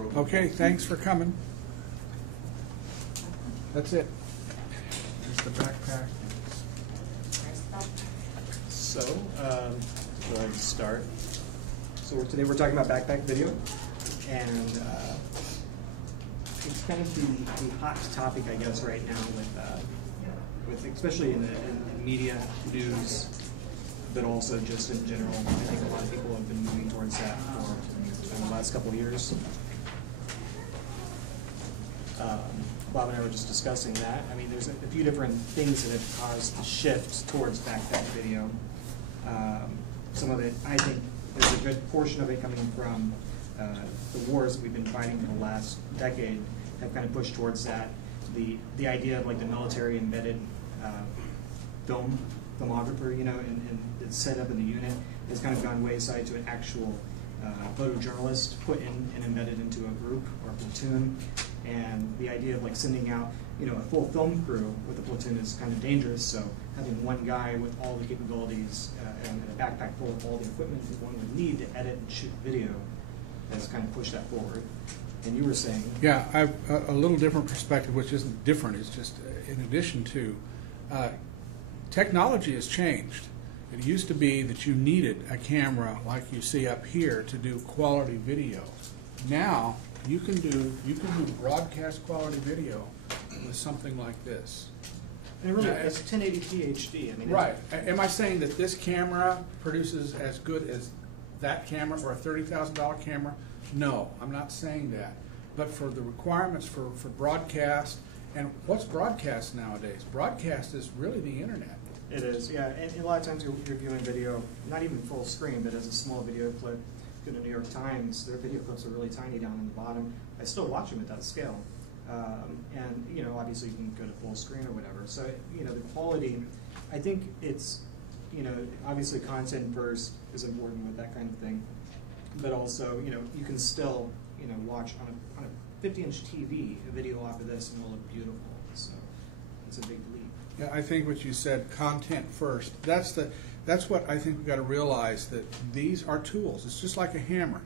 Okay, thanks for coming. That's it. That's the backpack. So, go ahead and start. So today we're talking about backpack video, and it's kind of the hot topic, I guess, right now with especially in media, news, but also just in general. I think a lot of people have been moving towards that for the last couple of years. Bob and I were just discussing that. I mean, there's a few different things that have caused the shift towards backpack video. Some of it, I think, there's a good portion of it coming from the wars that we've been fighting for the last decade have kind of pushed towards that. The idea of like the military embedded filmographer, you know, and it's set up in the unit has kind of gone wayside to an actual photojournalist put in and embedded into a group or a platoon. And the idea of like sending out, you know, a full film crew with a platoon is kind of dangerous. So having one guy with all the capabilities and a backpack full of all the equipment that one would need to edit and shoot video has kind of pushed that forward. And you were saying, yeah, I have a little different perspective, which isn't different. It's just in addition to technology has changed. It used to be that you needed a camera like you see up here to do quality video. Now you can do broadcast quality video with something like this. and really, it's 1080p HD. I mean, Right. Am I saying that this camera produces as good as that camera or a $30,000 camera? No, I'm not saying that. But for the requirements for broadcast, and what's broadcast nowadays? Broadcast is really the internet. It is, yeah. And a lot of times you're viewing video, not even full screen, but as a small video clip. Go to New York Times, their video clips are really tiny down on the bottom. I still watch them at that scale. And, you know, obviously you can go to full screen or whatever. So, you know, the quality, I think it's, you know, obviously content first is important with that kind of thing. But also, you know, you can still, you know, watch on a 50-inch TV a video off of this and it'll look beautiful. So it's a big leap. Yeah, I think what you said, content first. That's what I think we've got to realize, that these are tools. It's just like a hammer.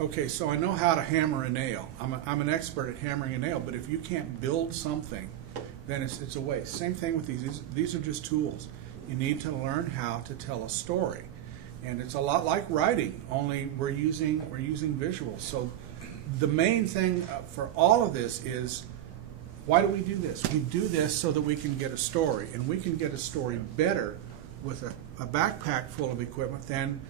Okay, so I know how to hammer a nail. I'm an expert at hammering a nail, but if you can't build something, then it's a waste. Same thing with these. These are just tools. You need to learn how to tell a story. And it's a lot like writing, only we're using visuals. So the main thing for all of this is, why do we do this? We do this so that we can get a story, and we can get a story better with a backpack full of equipment than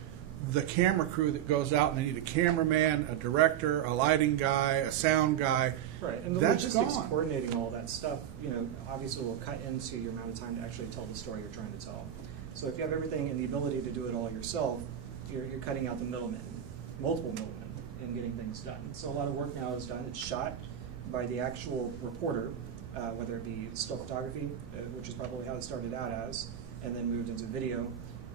the camera crew that goes out and they need a cameraman, a director, a lighting guy, a sound guy. Right, and the logistics coordinating all that stuff, you know, obviously will cut into your amount of time to actually tell the story you're trying to tell. So if you have everything and the ability to do it all yourself, you're cutting out the middlemen, multiple middlemen, in getting things done. So a lot of work now is done. It's shot by the actual reporter, whether it be still photography, which is probably how it started out as, and then moved into video,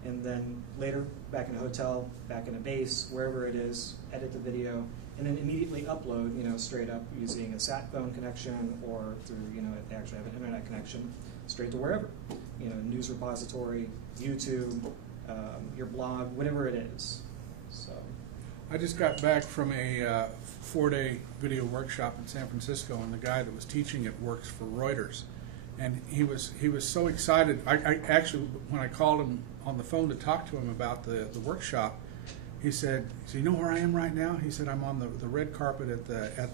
and then later back in a hotel, back in a base, wherever it is, edit the video, and then immediately upload, you know, straight up using a sat phone connection or through, you know, if they actually have an internet connection, straight to wherever, you know, news repository, YouTube, your blog, whatever it is. So, I just got back from a 4-day video workshop in San Francisco, and the guy that was teaching it works for Reuters. And he was so excited. I actually, when I called him on the phone to talk to him about the workshop, he said, you know where I am right now? He said, I'm on the red carpet at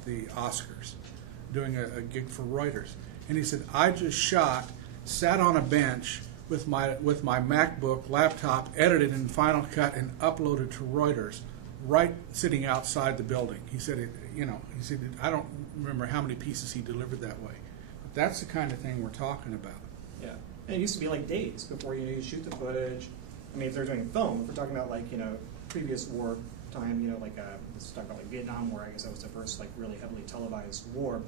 the Oscars doing a gig for Reuters. And he said, I just sat on a bench with my MacBook laptop, edited in Final Cut, and uploaded to Reuters, right sitting outside the building. He said, I don't remember how many pieces he delivered that way. That's the kind of thing we're talking about. Yeah, and it used to be like days before you shoot the footage. I mean, if they're doing film, if we're talking about like, you know, previous war time, you know, like let's talk about like Vietnam War. I guess that was the first like really heavily televised war.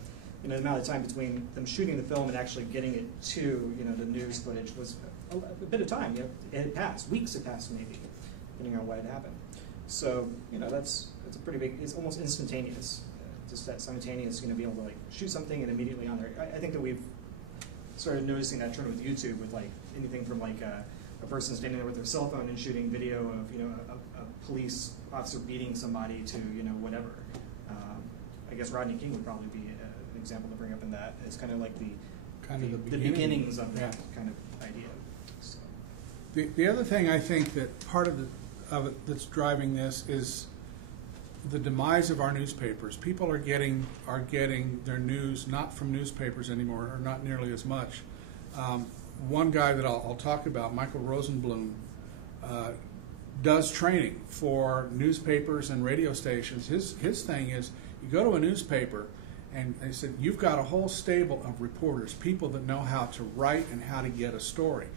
You know, the amount of time between them shooting the film and actually getting it to, you know, the news footage was a bit of time. You know, it had passed, weeks had passed maybe, depending on what had happened. So, you know, that's a pretty big. It's almost instantaneous. Just that simultaneous, you know, be able to like shoot something and immediately on there. I think that we've started noticing that trend with YouTube, with like anything from like a person standing there with their cell phone and shooting video of, you know, a police officer beating somebody to, you know, whatever. I guess Rodney King would probably be an example to bring up in that. It's kind of like the beginnings of that kind of idea. So. The other thing I think that part of it that's driving this is the demise of our newspapers. People are getting their news not from newspapers anymore, or not nearly as much. One guy that I'll talk about, Michael Rosenblum, does training for newspapers and radio stations. His thing is, you go to a newspaper, and they said, you've got a whole stable of reporters, people that know how to write and how to get a story.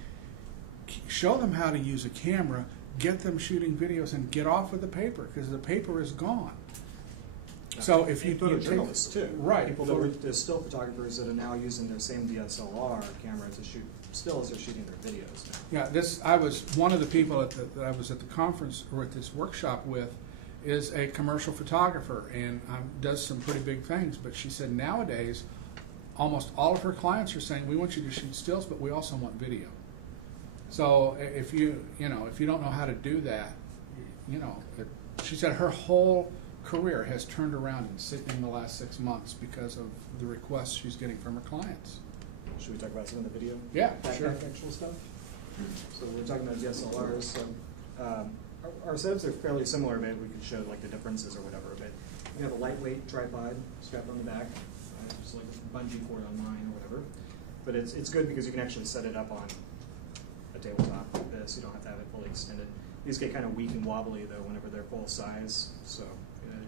Show them how to use a camera, get them shooting videos, and get off with the paper, because the paper is gone. So if you photojournalists too, right? People there's still photographers that are now using their same DSLR camera to shoot still as they're shooting their videos now. Yeah, I was one of the people that I was at the conference or at this workshop with is a commercial photographer, and does some pretty big things. But she said nowadays, almost all of her clients are saying, we want you to shoot stills, but we also want video. So if you don't know how to do that, she said her whole career has turned around in the last 6 months because of the requests she's getting from her clients. Should we talk about some of the video? Yeah, sure. Actual stuff. So we're talking about DSLRs. So our setups are fairly similar. Maybe we could show like the differences or whatever. But we have a lightweight tripod strapped on the back, just like a bungee cord on mine or whatever. But it's good because you can actually set it up on a tabletop like this. You don't have to have it fully extended. These get kind of weak and wobbly though whenever they're full size. So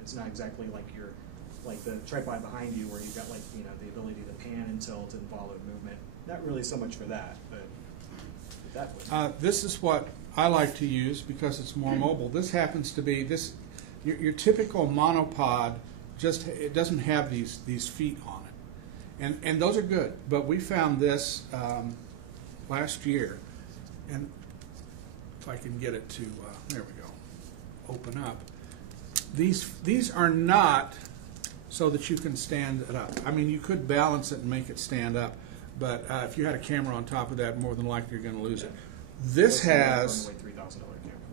it's not exactly like the tripod behind you where you've got the ability to pan and tilt and follow movement. Not really so much for that, but that this is what I like to use because it's more mobile. This happens to be your typical monopod. It doesn't have these feet on it, and those are good. But we found this last year, and if I can get it to there we go, open up. These are not so that you can stand it up. I mean, you could balance it and make it stand up, but if you had a camera on top of that, more than likely you're going to lose it. This has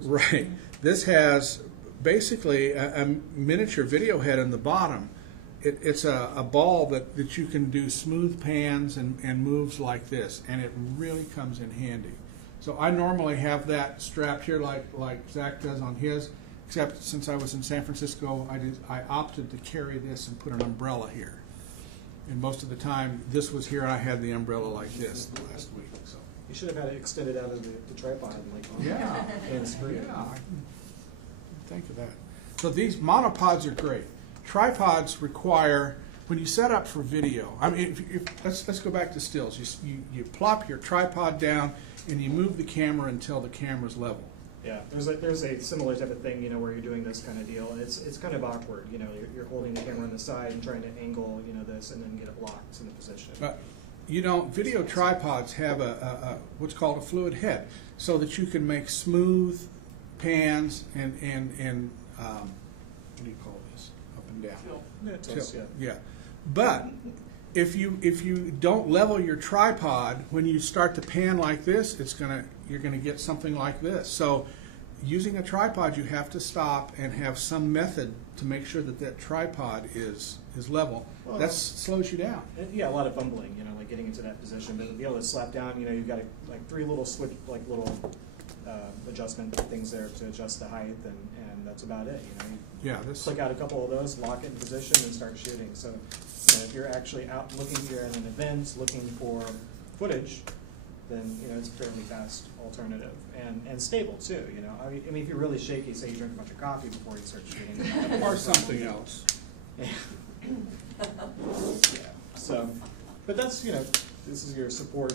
right. This has basically a miniature video head in the bottom. It's a ball that you can do smooth pans and moves like this, and it really comes in handy. So I normally have that strapped here like Zach does on his. Except since I was in San Francisco, I opted to carry this and put an umbrella here. And most of the time, this was here, and I had the umbrella like this the last week. So you should have had it extended out of the tripod, hands-free. Yeah, I can think of that. So these monopods are great. Tripods require, when you set up for video, I mean, let's go back to stills. You plop your tripod down, and you move the camera until the camera's level. Yeah, there's a similar type of thing, where you're doing this kind of deal, and it's kind of awkward. You're holding the camera on the side and trying to angle, this, and then get it locked in the position. Video tripods have a what's called a fluid head, so that you can make smooth pans and what do you call this? Up and down. Tilt. Yeah. But if you don't level your tripod, when you start to pan like this, you're gonna get something like this. So using a tripod, you have to stop and have some method to make sure that tripod is level. Well, that slows you down. Yeah, a lot of fumbling, like getting into that position. But to be able to slap down, you've got three little switch, little adjustment things there to adjust the height, and that's about it. Click out a couple of those, lock it in position, and start shooting. So if you're actually out you're at an event looking for footage, then it's a fairly fast alternative and stable too. I mean, if you're really shaky, say you drink a bunch of coffee before you start shooting, or something else. Yeah. So, but that's this is your support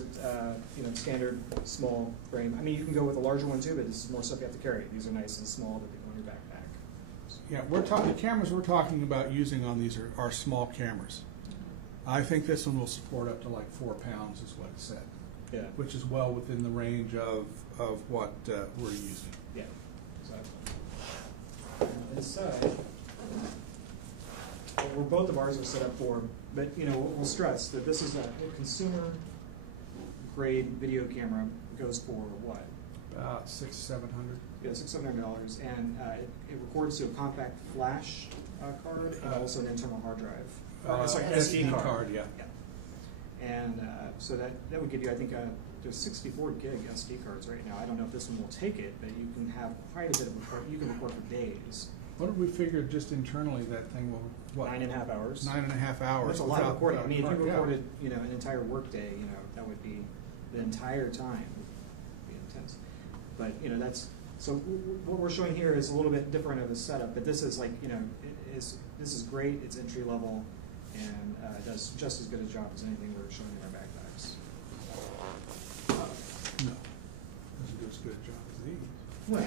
standard small frame. I mean, you can go with a larger one too, but this is more stuff you have to carry. These are nice and small to go in your backpack. Yeah, the cameras we're talking about using on these are small cameras. I think this one will support up to 4 pounds, is what it said. Yeah. Which is well within the range of what we're using. Yeah, exactly. Inside, where both of ours are set up for, but we'll stress that this is a consumer grade video camera. It goes for what? About $600-700. Yeah, $600-700, and it records to a compact flash card and also an internal hard drive. SD card, yeah. And so that would give you, I think, there's 64 gig SD cards right now. I don't know if this one will take it, but you can have quite a bit of record. You can record for days. What did we figure just internally that thing will, what? 9.5 hours. 9.5 hours. That's a lot of recording. I mean, if you yeah. recorded, an entire workday, that would be the entire time would be intense. But that's so. What we're showing here is a little bit different of a setup, but this is like this is great. It's entry level and does just as good a job as anything we're showing in our backpacks. No, doesn't do as good a job as these. Well,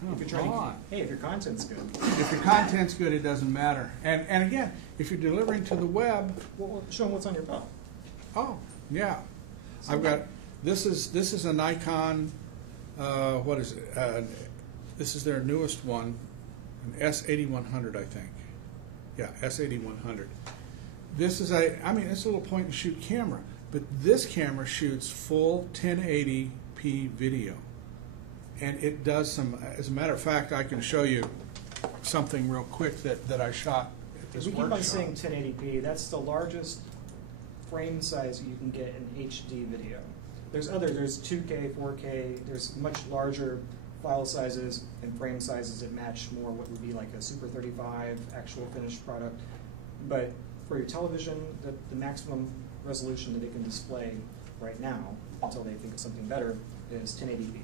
Come if you're trying on. hey, if your content's good. If your content's good, it doesn't matter. And again, if you're delivering to the web, Well, show them what's on your belt. oh yeah, I've got this is a Nikon. What is it? This is their newest one, an S8100, I think. Yeah, S8100. This is it's a little point and shoot camera, but this camera shoots full 1080p video. And it does some, as a matter of fact, I can show you something real quick that I shot at this We workshop. keep on saying 1080p. That's the largest frame size you can get in HD video. There's 2K, 4K, there's much larger file sizes and frame sizes that match more what would be like a Super 35 actual finished product. But for your television, the maximum resolution that it can display right now, until they think of something better, is 1080p.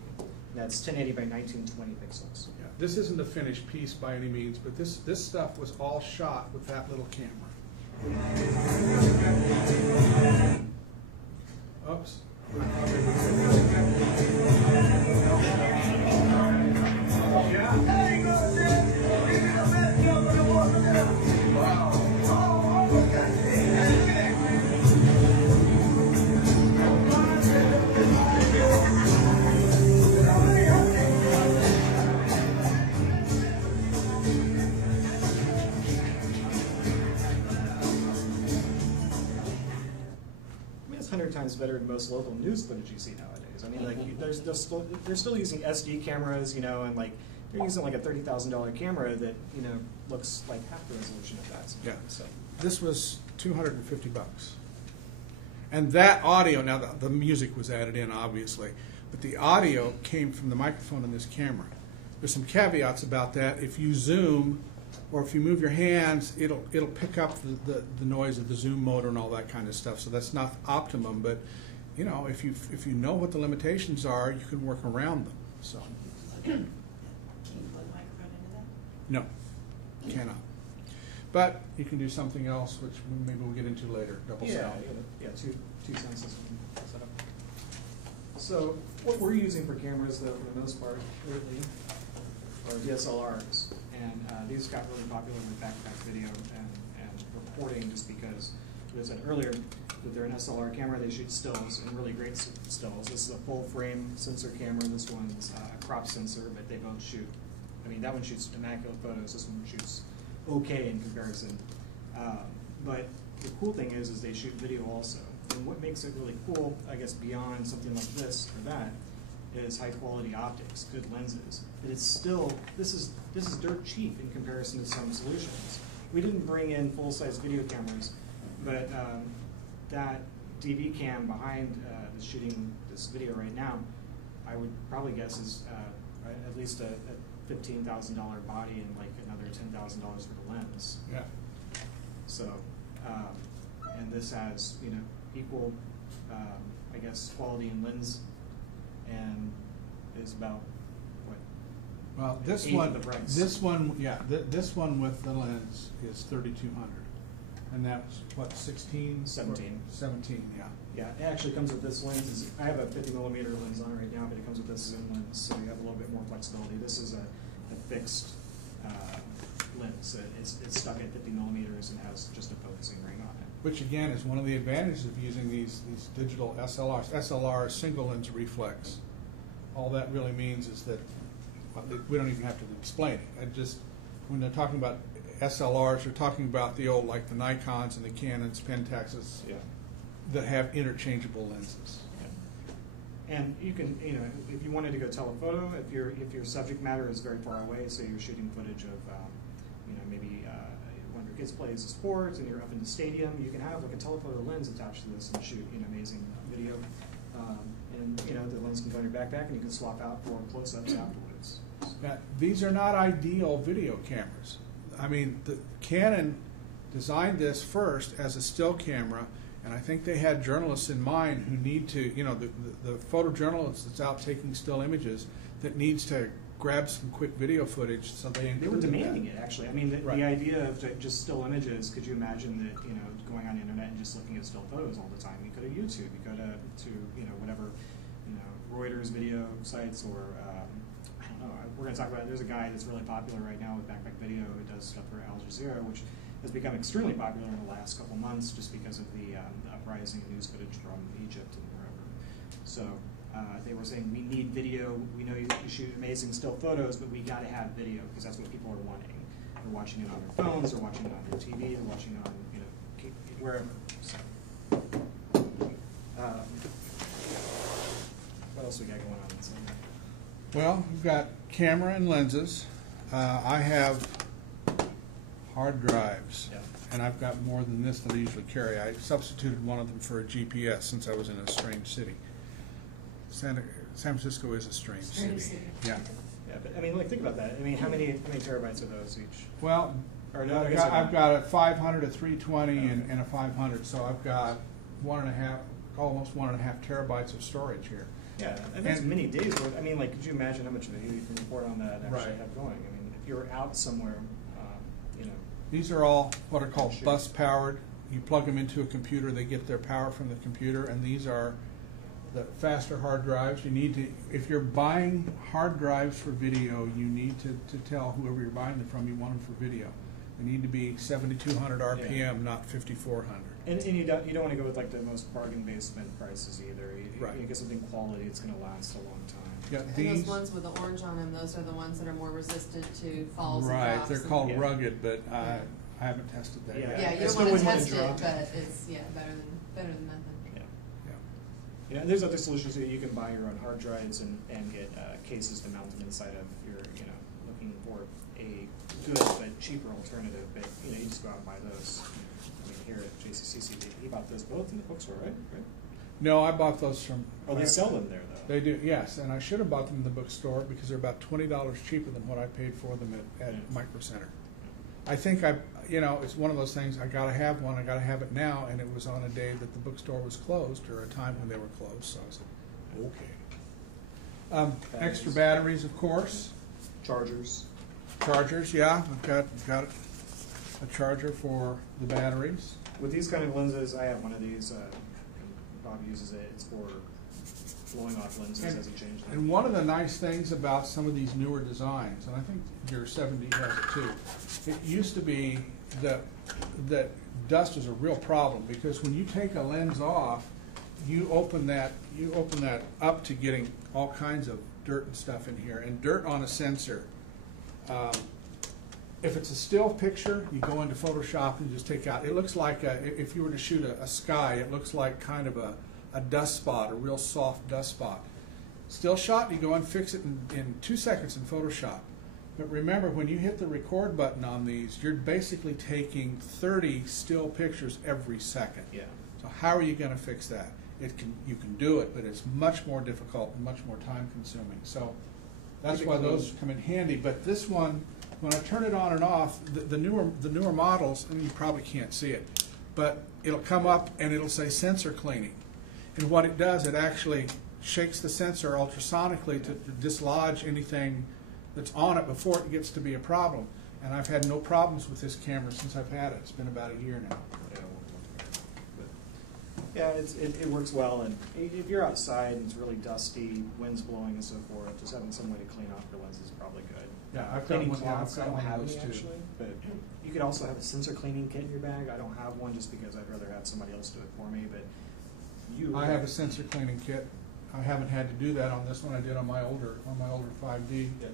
That's 1080 by 1920 pixels. Yeah, this isn't a finished piece by any means, but this stuff was all shot with that little camera. Oops. It's 100 times better than most local news footage you see nowadays. I mean, like they're still using SD cameras, and like they're using like a $30,000 camera that looks like half the resolution of that. Yeah. So This was $250. And that audio, now the music was added in obviously, but the audio came from the microphone in this camera. There's some caveats about that. If you zoom or if you move your hands, it'll pick up the noise of the zoom motor and all that kind of stuff. So that's not optimum, but if you know what the limitations are, you can work around them. So Can you put a microphone into that? no, cannot. But you can do something else, which maybe we'll get into later. Double sound. two sound systems set up. So what we're using for cameras, though, for the most part, lately, are DSLRs, and these got really popular with backpack video and recording, just because, as I said earlier, that they're an SLR camera. They shoot stills, and really great stills. This is a full frame sensor camera. This one's a crop sensor, but they both shoot. I mean, that one shoots immaculate photos. This one shoots okay in comparison. But the cool thing is they shoot video also. And what makes it really cool, I guess, beyond something like this or that, is high quality optics, good lenses. But it's still, this is dirt cheap in comparison to some solutions. We didn't bring in full size video cameras, but that DV cam behind that's shooting this video right now, I would probably guess is at least a $15,000 body and like another $10,000 for the lens. Yeah. So, and this has equal, I guess, quality in lens, and is about what? Well, this eighth one, of the price. this one with the lens is $3,200, and that's what 16, 17. 17, yeah. Yeah, it actually comes with this lens. I have a 50mm lens on right now, but it comes with this zoom lens, so you have a little bit more flexibility. This is a fixed lens. It's stuck at 50mm and has just a focusing ring on it. Which again is one of the advantages of using these digital SLRs. SLR is single lens reflex. All that really means is that we don't even have to explain it. When they're talking about SLRs, they're talking about the old, like the Nikons and the Canons, Pentaxes, that have interchangeable lenses. Yeah. And you can, if you wanted to go telephoto, if your subject matter is very far away, so you're shooting footage of, kids play as a sport and you're up in the stadium, you can have like a telephoto lens attached to this and shoot amazing video. And the lens can go in your backpack and you can swap out for close-ups afterwards. Now, these are not ideal video cameras. I mean, Canon designed this first as a still camera, and I think they had journalists in mind who need to, the photojournalist that's out taking still images that needs to grab some quick video footage, so they were demanding it, actually. I mean, the Right. idea of just still images, could you imagine that, going on the internet and just looking at still photos all the time? You go to YouTube, you go to whatever, Reuters video sites, or, I don't know, we're going to talk about, there's a guy that's really popular right now with Backpack Video who does stuff for Al Jazeera, which has become extremely popular in the last couple months just because of the uprising of news footage from Egypt and wherever. So they were saying, we need video. We know you shoot amazing still photos, but we got to have video because that's what people are wanting. They're watching it on their phones, they're watching it on their TV, they're watching it on wherever. So, what else we got going on? Well, we've got camera and lenses. I have hard drives, Yeah. and I've got more than this that I usually carry. I substituted one of them for a GPS since I was in a strange city. San Francisco is a strange city. Yeah. Yeah, but I mean, think about that. I mean, how many terabytes are those each? Well, Or no, I I've guess got, I've got a 500, a 320, and a 500. So I've got almost 1.5 terabytes of storage here. Yeah, and that's And- many days worth. I mean, could you imagine how much video you can report on that and actually Right. have going? I mean, if you're out somewhere, These are all what are called Sure. bus powered. You plug them into a computer, they get their power from the computer, and these are the faster hard drives. You need to, if you're buying hard drives for video, you need to tell whoever you're buying them from you want them for video. They need to be 7,200 RPM, Yeah. not 5,400. and you don't want to go with the most bargain basement prices either. Right. You get something quality, it's going to last a long time. Yeah, And these, those ones with the orange on them, those are the ones that are more resistant to falls and right, drops. they're and- called Yeah. rugged, but I haven't tested that Yeah. yet. Yeah, I you don't still want to wouldn't test wanna it, drop but it's, better than nothing. Yeah. And there's other solutions that you can buy your own hard drives and get cases to mount them inside of your, looking for a good but cheaper alternative. But, you just go out and buy those. I mean, here at JCCC, he bought those both in the bookstore, right? No, I bought those from. Oh, they sell them there, though. They do, yes, and I should have bought them in the bookstore because they're about $20 cheaper than what I paid for them at Yeah. Micro Center. I think it's one of those things, I gotta have one, I gotta have it now, and it was on a day that the bookstore was closed, or a time when they were closed, so I said, okay. Extra batteries, of course, Chargers. chargers, yeah, I've got a charger for the batteries. With these kind of lenses, I have one of these. And Bob uses it. It's for blowing off lenses as he changed them. And one of the nice things about some of these newer designs, and I think your 7D has it too, it used to be that dust is a real problem, because when you take a lens off, you open that up to getting all kinds of dirt and stuff in here, and dirt on a sensor. If it's a still picture, you go into Photoshop and just take out. It looks like if you were to shoot a sky, it looks like kind of a dust spot, a real soft dust spot. Still shot, you go and fix it in 2 seconds in Photoshop. But remember, when you hit the record button on these, you're basically taking 30 still pictures every second. Yeah. So how are you going to fix that? You can do it, but it's much more difficult and much more time consuming. So that's why those come in handy. But this one, when I turn it on and off, the newer models, and you probably can't see it, but it'll come up and it'll say sensor cleaning. And what it does, it actually shakes the sensor ultrasonically to dislodge anything that's on it before it gets to be a problem. And I've had no problems with this camera since I've had it. It's been about a year now. Yeah, it works well, and if you're outside and it's really dusty, wind's blowing and so forth, just having some way to clean off your lens is probably good. Yeah, I've got Cleaning one. cloths, I've I got don't one have of any those too. actually, but you could also have a sensor cleaning kit in your bag. I don't have one just because I'd rather have somebody else do it for me, but you. I have a sensor cleaning kit. I haven't had to do that on this one. I did on my older 5D. Yeah.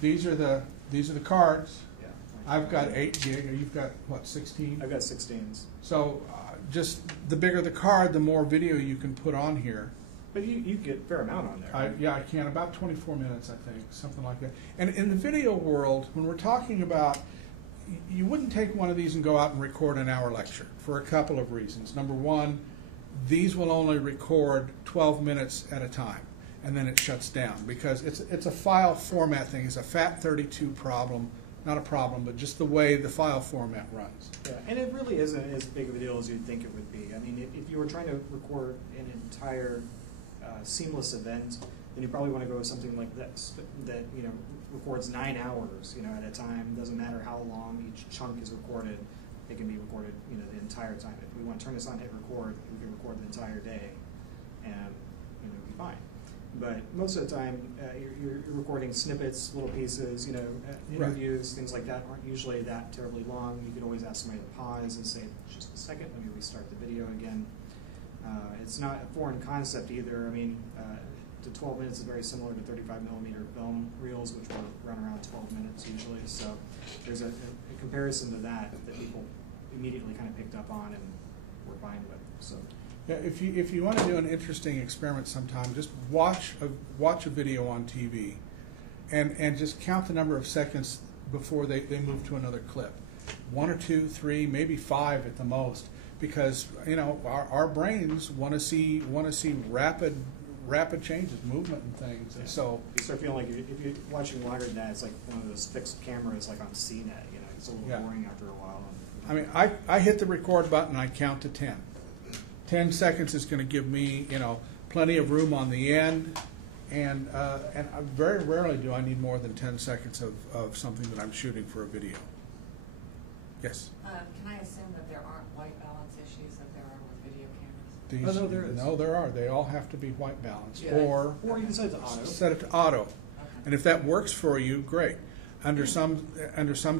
These are the cards. Yeah. I've got 8 gig. You've got what, 16? I've got 16s. So just the bigger the card, the more video you can put on here. But you get a fair amount on there. I can, about 24 minutes, I think, something like that. And in the video world, when we're talking about, you wouldn't take one of these and go out and record an hour lecture for a couple of reasons. Number one, these will only record 12 minutes at a time, and then it shuts down because it's a file format thing. It's a FAT32 problem, not a problem, but just the way the file format runs. Yeah, and it really isn't as big of a deal as you'd think it would be. I mean, if you were trying to record an entire seamless event, then you probably want to go with something like this that records 9 hours at a time. Doesn't matter how long each chunk is recorded; it can be recorded the entire time. If we want to turn this on, hit record, we can record the entire day, and it'll be fine. But most of the time, you're recording snippets, little pieces, interviews, things like that aren't usually that terribly long. You can always ask somebody to pause and say, just a second, let me restart the video again. It's not a foreign concept either. I mean, the 12 minutes is very similar to 35mm film reels, which will run around 12 minutes usually. So there's a comparison to that people immediately kind of picked up on and were fine with. So. Yeah, if you want to do an interesting experiment sometime, just watch a video on TV, and just count the number of seconds before they move to another clip. 1 or 2, 3, maybe 5 at the most, because our brains want to see rapid changes, movement and things, and so you start feeling like if you're watching longer than that, it's like one of those fixed cameras like on CNET. It's a little boring after a while. I mean, I hit the record button, I count to 10. 10 seconds is going to give me, plenty of room on the end, and very rarely do I need more than 10 seconds of something that I'm shooting for a video. Yes? Can I assume that there aren't white balance issues that there are with video cameras? These, no, there is. No, there are. They all have to be white balance, Yeah. or you can set it to auto. set it to auto. Okay. And if that works for you, great. Under some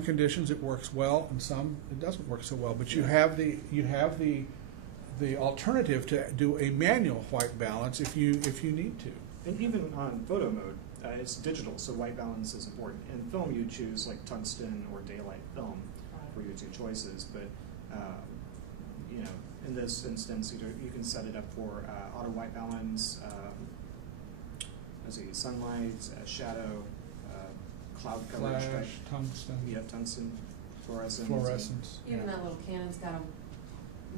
conditions it works well, and some it doesn't work so well. But you have the alternative to do a manual white balance if you need to. And even on photo mode, it's digital, so white balance is important. In film, you choose like tungsten or daylight film for your two choices. But in this instance, you can set it up for auto white balance, sunlight, shadow, cloud coverage. Flash, tungsten. You have tungsten, fluorescence. Fluorescence. Even Yeah. that little Canon's got a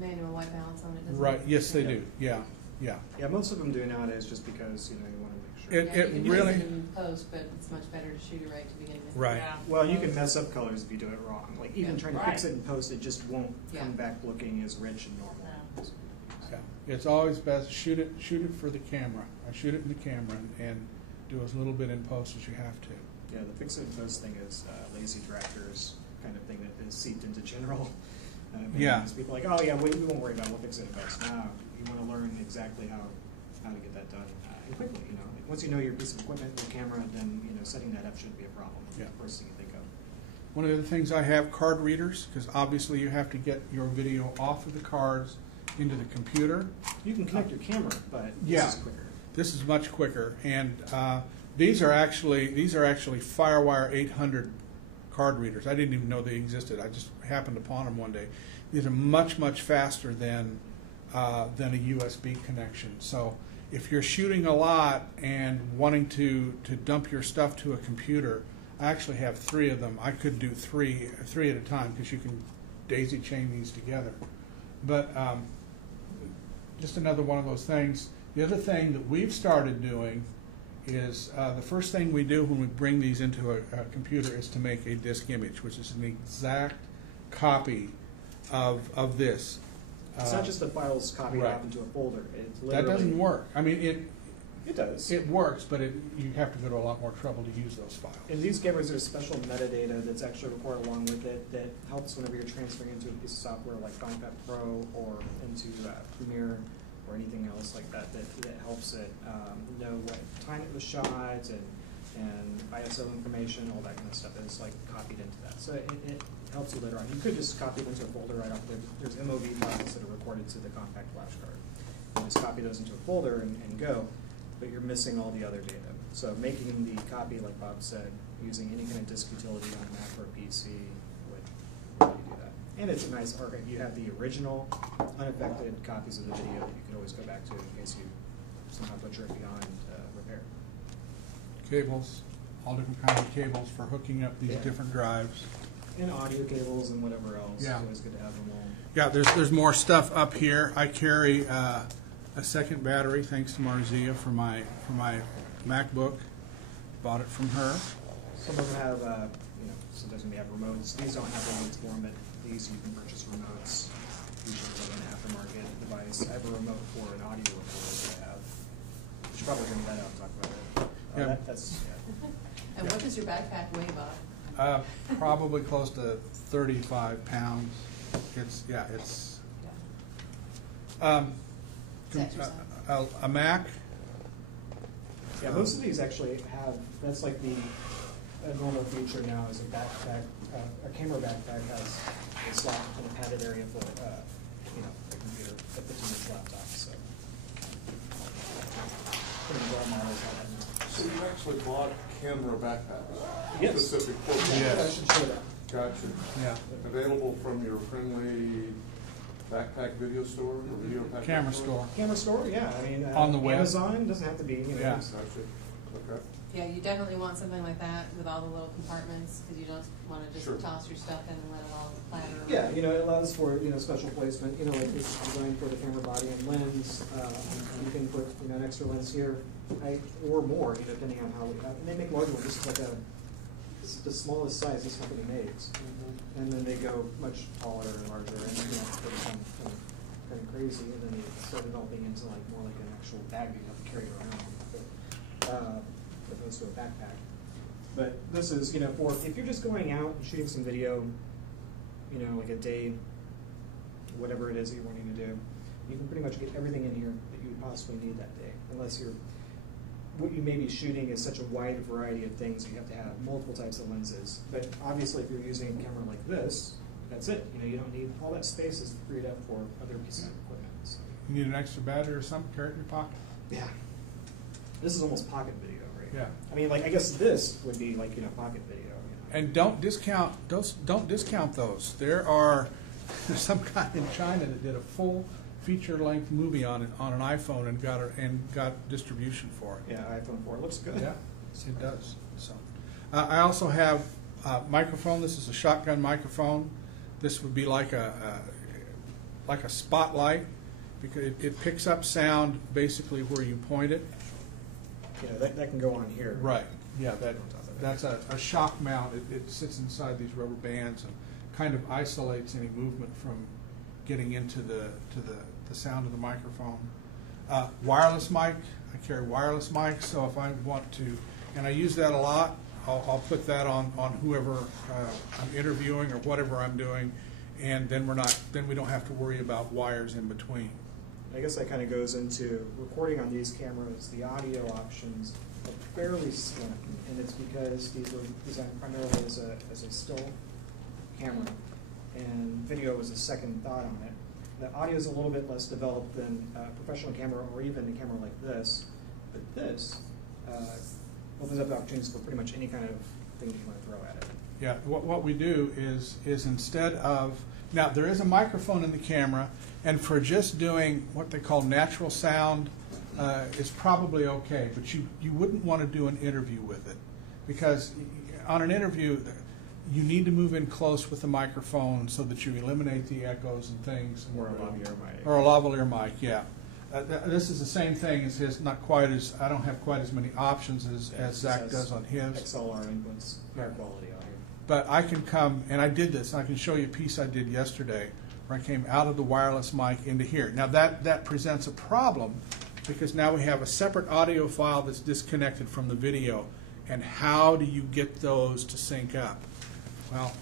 manual white balance on it, doesn't it? Right. Yes, they Yeah. do. Yeah. Yeah. Yeah, most of them do nowadays just because you want to make sure. It Yeah, you can really- use it in post, but it's much better to shoot it right to begin with. Right. Yeah. Well, you can mess up colors if you do it wrong. Like even Yeah. trying to fix it in post, it just won't Yeah. come back looking as rich and normal. No. Yeah. It's always best shoot it for the camera. I shoot it in the camera and do as little bit in post as you have to. Yeah, the fix it in post thing is lazy directors kind of thing that is seeped into general. Yeah. People are like, oh yeah, we won't worry about it. We'll fix it in post. No, you want to learn exactly how to get that done and quickly. Like once you know your piece of equipment, your camera, then setting that up shouldn't be a problem. Yeah. First thing you think of. One of the things I have card readers, because obviously you have to get your video off of the cards into the computer. You can connect your camera, but Yeah. this is quicker. This is much quicker, and these are actually FireWire 800 card readers. I didn't even know they existed. I just happened upon them one day. These are much faster than a USB connection. So if you're shooting a lot and wanting to dump your stuff to a computer, I actually have 3 of them. I could do three at a time because you can daisy chain these together. But just another one of those things. The other thing that we've started doing is the first thing we do when we bring these into a computer is to make a disk image, which is an exact copy of this. It's not just the files copied right. off into a folder. It's That literally, doesn't work. I mean, It does. it works, but you have to go to a lot more trouble to use those files. In these cameras, there's special metadata that's actually recorded along with it that helps whenever you're transferring into a piece of software like Final Cut Pro or into Premiere or anything else like that helps it know what time it was shot and ISO information, all that kind of stuff is like copied into that. So it helps you later on. You could just copy it into a folder right off there. There's MOV files that are recorded to the compact flash card. You just copy those into a folder and go, but you're missing all the other data. So making the copy, like Bob said, using any kind of disk utility on a Mac or a PC would let you do that. And it's a nice archive. You have the original, unaffected copies of the video that you can always go back to in case you somehow butcher it beyond repair. Cables, all different kinds of cables for hooking up these Yeah. different drives. And audio cables and whatever else. Yeah. It's always good to have them all. Yeah, there's more stuff up here. I carry a second battery thanks to Marzia for my MacBook. Bought it from her. Some of them have, sometimes when we have remotes, these don't have remotes for them, but these you can purchase remotes, usually with an aftermarket device. I have a remote for an audio recorder that I have. We should probably bring that out and talk about it. Yeah. That's And what does your backpack weigh, Bob? Probably close to 35 pounds. It's Yeah. A Mac. Yeah, most of these actually have, that's like a normal feature now is a backpack, a camera backpack has a slot and a padded area for, a computer that fits in your laptop, so. Pretty much all models have that now. So you actually bought camera backpacks? Yes. Specific for Yes. I should show that. Gotcha. Yeah. Available from your friendly backpack video store or video backpack Camera store. Camera store, yeah, I mean, On the web. Amazon, doesn't have to be, Yeah. Gotcha. Okay. Yeah, you definitely want something like that with all the little compartments, because you don't want to just Sure. toss your stuff in and let it all clatter. Yeah, it allows for, special placement, like this is designed for the camera body and lens. You can put, an extra lens here, or more, depending on how, and they make larger ones, this is like this is the smallest size this company makes. And then they go much taller and larger, and, they become kind of crazy, and then they start developing into more like an actual bag you have to carry around, but, as opposed to a backpack. But this is, for if you're just going out and shooting some video, like a day, whatever it is that you're wanting to do, you can pretty much get everything in here that you would possibly need that day, unless what you may be shooting is such a wide variety of things, you have to have multiple types of lenses. But obviously, if you're using a camera like this, that's it. You don't need all that space is freed up for other pieces of equipment. So. You need an extra battery or something? Carry it in your pocket. Yeah. This is almost pocket video, right? Yeah. I mean, I guess this would be like pocket video. And don't discount those. There's some guy in China that did a full feature-length movie on an iPhone and got distribution for it. Yeah, iPhone 4 looks good. Yeah, it does. So, I also have a microphone. This is a shotgun microphone. This would be like a spotlight because it picks up sound basically where you point it. Yeah, that can go on here. Right. Yeah, that's a shock mount. It sits inside these rubber bands and kind of isolates any movement from getting into the sound of the microphone. Wireless mic. I carry wireless mics, so if I want to, and I use that a lot, I'll put that on whoever I'm interviewing or whatever I'm doing, and then we don't have to worry about wires in between. I guess that kind of goes into recording on these cameras. The audio options are fairly slim, and it's because these were designed primarily as a still camera, and video was a second thought on it. The audio is a little bit less developed than a professional camera or even a camera like this, but this opens up opportunities for pretty much any kind of thing you want to throw at it. Yeah, what we do is instead of, now there is a microphone in the camera, and for just doing what they call natural sound, it's probably okay, but you wouldn't want to do an interview with it, because on an interview, you need to move in close with the microphone so that you eliminate the echoes and things. Or a lavalier mic. Or a lavalier mic, yeah. This is the same thing as his, I don't have quite as many options as Zach does on his. XLR inputs, higher quality audio. But I can come, and I did this, and I can show you a piece I did yesterday where I came out of the wireless mic into here. Now that presents a problem because now we have a separate audio file that's disconnected from the video. And how do you get those to sync up? Well,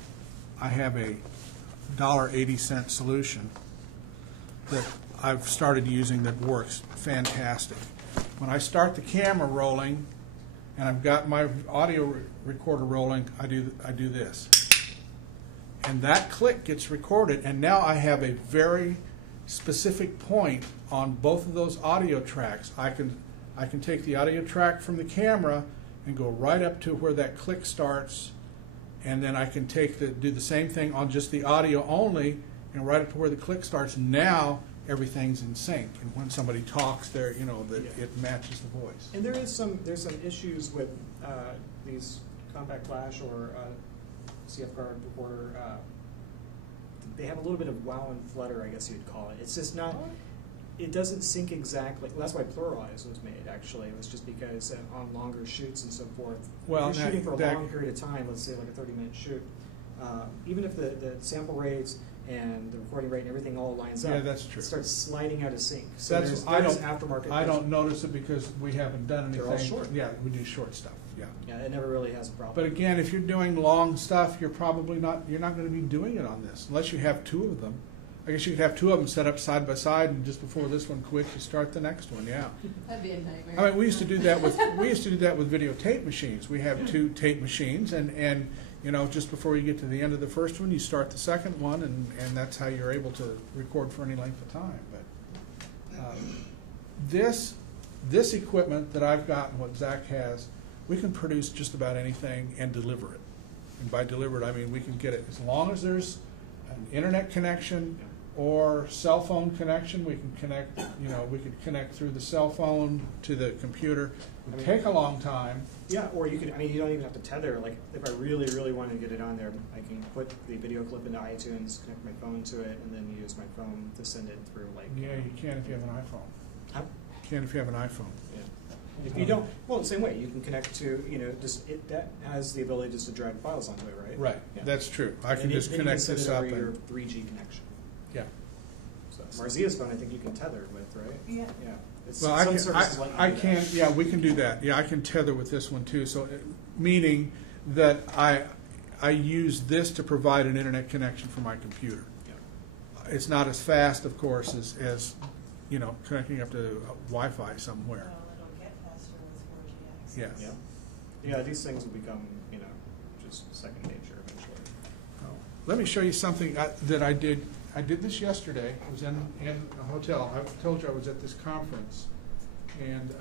I have a $1.80 solution that I've started using that works fantastic. When I start the camera rolling and I've got my audio recorder rolling, I do this. And that click gets recorded, and now I have a very specific point on both of those audio tracks. I can take the audio track from the camera and go right up to where that click starts, and then I can do the same thing on just the audio only, and right up to where the click starts. Now everything's in sync, and when somebody talks, there, it matches the voice. And there's some issues with these compact flash or CF Guard recorder. They have a little bit of wow and flutter, I guess you'd call it. It's just not. It doesn't sync exactly. Well, that's why Pluralize was made. Actually, it was just because on longer shoots and so forth. Well, if you're shooting for a long period of time, let's say like a 30-minute shoot. Even if the sample rates and the recording rate and everything all lines up, Yeah, that's true. it starts sliding out of sync. So That's, there's aftermarket. I don't notice it because we haven't done anything. They're all short. Yeah, we do short stuff, yeah. Yeah, it never really has a problem. But again, if you're doing long stuff, you're not gonna be doing it on this, unless you have two of them. I guess you could have two of them set up side by side, and just before this one quits, you start the next one, yeah. That'd be a nightmare. I mean, we used to do that with videotape machines. We have two tape machines, and you know, just before you get to the end of the first one, you start the second one, and that's how you're able to record for any length of time. But this equipment that I've got and what Zach has, we can produce just about anything and deliver it. And by deliver it, I mean we can get it as long as there's an internet connection or cell phone connection. We can connect, you know, we could connect through the cell phone to the computer. It would take a long time. Yeah, or you could, I mean, you don't even have to tether. Like, if I really, really want to get it on there, I can put the video clip into iTunes, connect my phone to it, and then use my phone to send it through, like... Yeah, you can if you have an iPhone. Huh? You can if you have an iPhone. Yeah. If you don't, well, the same way, you can connect to, you know, just, that has the ability just to drag files onto it, right? Right, Yeah. that's true. I can And just then you connect send this it up over your and, 3G connection. yeah. So, Marzia's phone, I think you can tether with, right? Yeah. Yeah. It's, Well, some services let you do that. yeah, we can do that. Yeah, I can tether with this one too. So, meaning that I use this to provide an internet connection for my computer. Yeah. It's not as fast, of course, as you know, connecting up to Wi-Fi somewhere. Well, it'll get faster with 4G access. Yeah. Yeah, these things will become, you know, just second nature eventually. Let me show you something that I did. I did this yesterday. I was in a hotel. I told you I was at this conference, and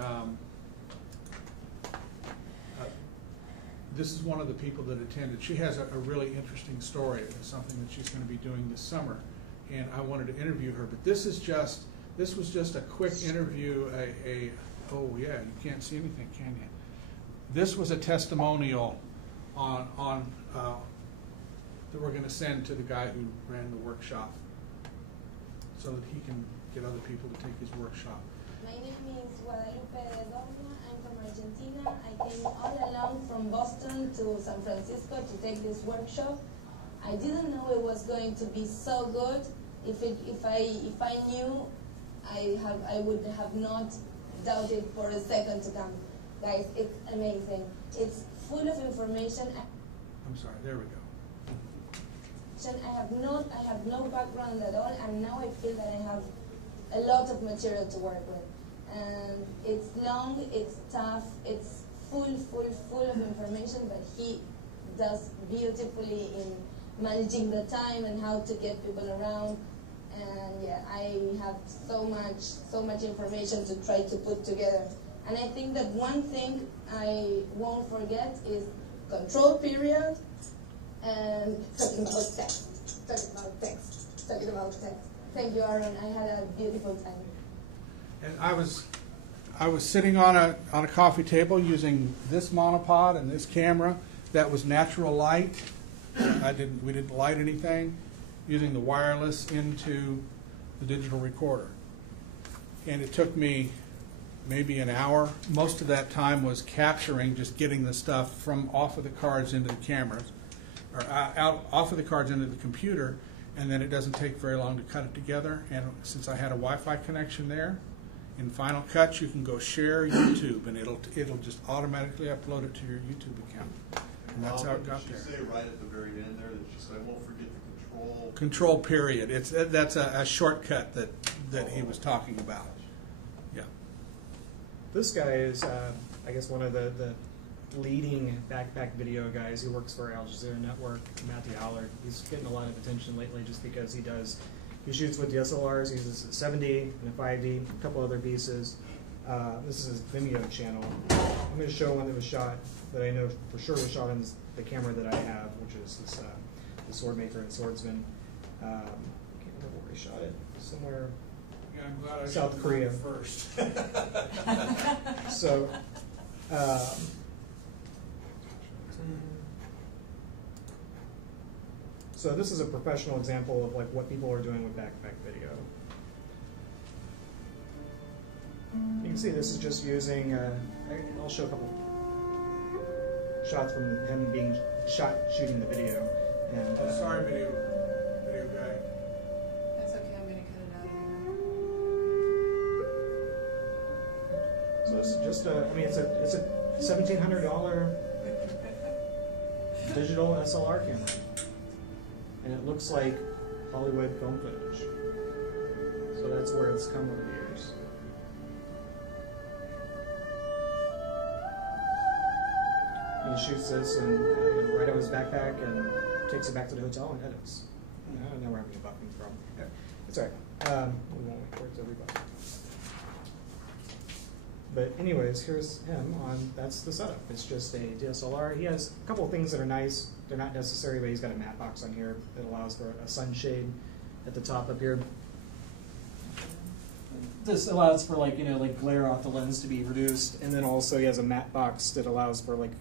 this is one of the people that attended. She has a really interesting story. It's something that she's going to be doing this summer, and I wanted to interview her. But this was just a quick interview. Oh yeah, you can't see anything, can you? This was a testimonial on that we're going to send to the guy who ran the workshop, so that he can get other people to take his workshop. My name is Guadalupe Redondo. I'm from Argentina. I came all along from Boston to San Francisco to take this workshop. I didn't know it was going to be so good. If I knew, I would have not doubted for a second to come. Guys, it's amazing. It's full of information. I'm sorry. There we go. I have no background at all, and now I feel that I have a lot of material to work with. And it's long, it's tough, it's full of information, but he does beautifully in managing the time and how to get people around. And yeah, I have so much information to try to put together. And I think that one thing I won't forget is control period and talking about text. Thank you, Aaron. I had a beautiful time. And I was sitting on a coffee table using this monopod and this camera that was natural light. We didn't light anything, using the wireless into the digital recorder. And it took me maybe an hour. Most of that time was capturing, just getting the stuff from off of the cards into the cameras, or off of the cards into the computer, and then it doesn't take very long to cut it together. And since I had a Wi-Fi connection there, in Final Cut you can go share YouTube, and it'll just automatically upload it to your YouTube account. And that's how it got there. Did she say right at the very end there that she said, I won't forget the control? Control period. That's a shortcut that he was talking about. Yeah. This guy is, I guess, one of the leading backpack video guys. He works for Al Jazeera Network, Matthew Allard. He's getting a lot of attention lately just because he shoots with DSLRs. He uses a 7D and a 5D, a couple other pieces. This is his Vimeo channel. I'm going to show one that was shot, that I know for sure was shot on the camera that I have, which is this the Swordmaker and Swordsman. I can't remember where he shot it. Somewhere. Yeah, I'm glad I South showed Korea. mine first. So, So this is a professional example of like what people are doing with backpack video. You can see this is just using, I'll show a couple shots from him being shooting the video. And Oh, sorry, video guy. That's okay, I'm gonna cut it out anyway. so it's just a, I mean, it's a $1,700 digital SLR camera, and it looks like Hollywood film footage. So that's where it's come over the years. And he shoots this and right out of his backpack and takes it back to the hotel and edits. I don't know where I'm getting buffing from. Yeah, it's all right. We won't wait for it to rebut. But anyways, here's him on, that's the setup. It's just a DSLR. He has a couple of things that are nice. They're not necessary, but he's got a matte box on here that allows for a sunshade at the top up here. This allows for like, like glare off the lens to be reduced. And then also he has a matte box that allows for like,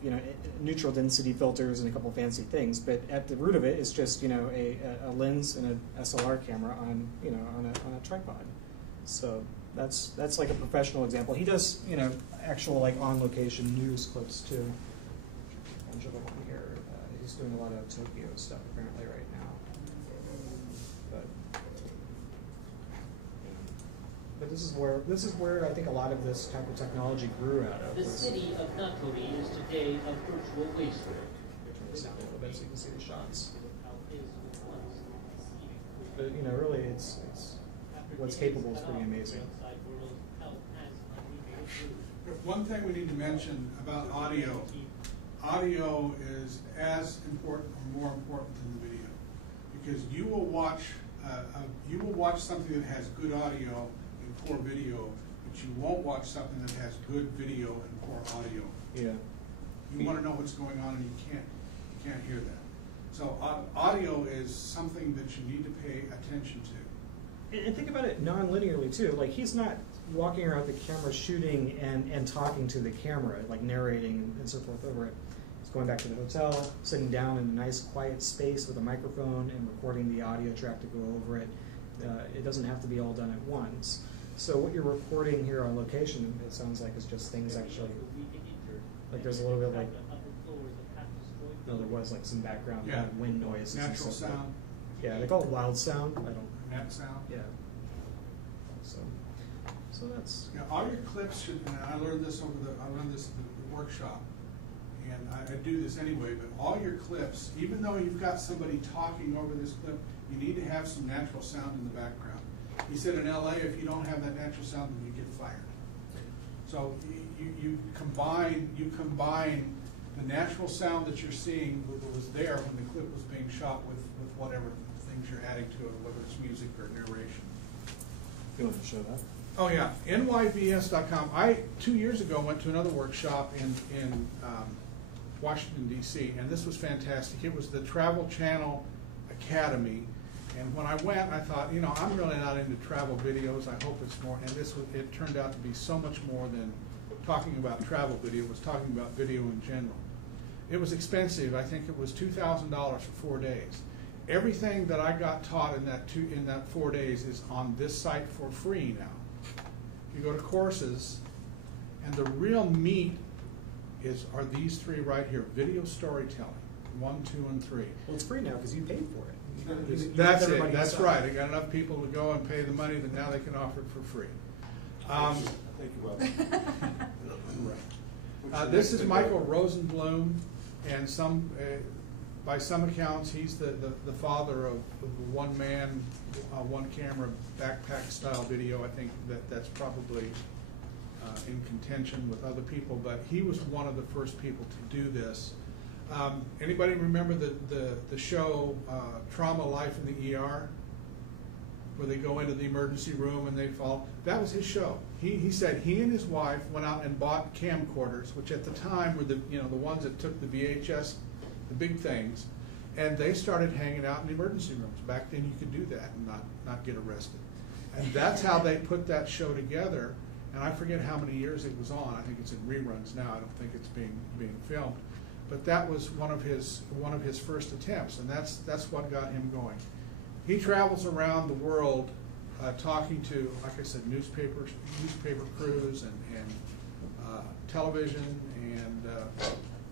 neutral density filters and a couple of fancy things. But at the root of it is just, a lens and a SLR camera on, on a tripod. So that's like a professional example. He does, actual like on location news clips too. A bunch of them on here. He's doing a lot of Tokyo stuff apparently right now. But this is where I think a lot of this type of technology grew out of. The city of Natori is today a virtual wasteland. Turn this down a little bit so you can see the shots. But really, it's what's capable is pretty amazing. One thing we need to mention about audio. Audio is as important or more important than the video, because you will watch something that has good audio and poor video, but you won't watch something that has good video and poor audio. Yeah. You want to know what's going on, and you can't hear that. So audio is something that you need to pay attention to. And think about it non-linearly too. Like he's not walking around the camera shooting and talking to the camera, like narrating and so forth over it. He's going back to the hotel, sitting down in a nice quiet space with a microphone and recording the audio track to go over it. It doesn't have to be all done at once. So what you're recording here on location, it sounds like, is just things actually, like there's a little bit like, there was like some background kind of wind noises. Natural sound. Yeah, they call it wild sound. I don't. Nat sound. Yeah. So that's. Yeah, all your clips should. And I learned this I learned this at the workshop, and I do this anyway. But all your clips, even though you've got somebody talking over this clip, you need to have some natural sound in the background. He said in LA, if you don't have that natural sound, then you get fired. So you combine the natural sound that you're seeing that was there when the clip was being shot with whatever things you're adding to it, whether it's music or narration. You want to show that? Oh yeah, nyvs.com. 2 years ago went to another workshop in Washington D.C. and this was fantastic. It was the Travel Channel Academy, and when I went, I thought, I'm really not into travel videos. I hope it's more. And it turned out to be so much more than talking about travel video. It was talking about video in general. It was expensive. I think it was $2,000 for 4 days. Everything that I got taught in that 4 days is on this site for free now. You go to courses, and the real meat are these three right here: video storytelling, 1, 2, and 3. Well, it's free now because you paid for it. That's it. That's right. They got enough people to go and pay the money that now they can offer it for free. Thank you, Bob. Right. This is Michael Rosenblum, and by some accounts, he's the father of the one-man, one-camera backpack style video. I think that's probably in contention with other people, but he was one of the first people to do this. Anybody remember the show Trauma Life in the ER, where they go into the emergency room and they fall? That was his show. He said he and his wife went out and bought camcorders, which at the time were the ones that took the VHS, the big things, and they started hanging out in the emergency rooms. Back then you could do that and not get arrested. And that's how they put that show together. And I forget how many years it was on. I think it's in reruns now. I don't think it's being filmed. but that was one of his first attempts, and that's what got him going. He travels around the world talking to, like I said, newspaper crews and television, and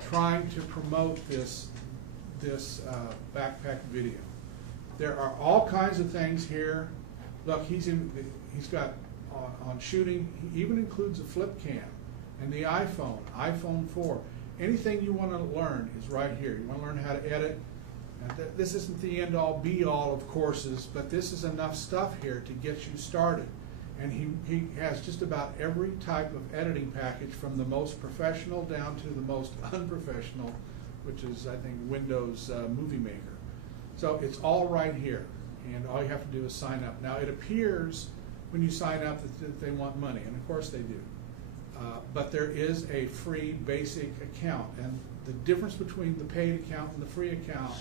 trying to promote this backpack video. There are all kinds of things here. Look, he's got on shooting. He even includes a flip cam and the iPhone 4. Anything you want to learn is right here. You want to learn how to edit. And this isn't the end-all, be-all of courses, but this is enough stuff here to get you started. And he has just about every type of editing package, from the most professional down to the most unprofessional, which is, I think, Windows Movie Maker. So it's all right here, and all you have to do is sign up. Now, it appears when you sign up that they want money, and of course they do. But there is a free basic account, and the difference between the paid account and the free account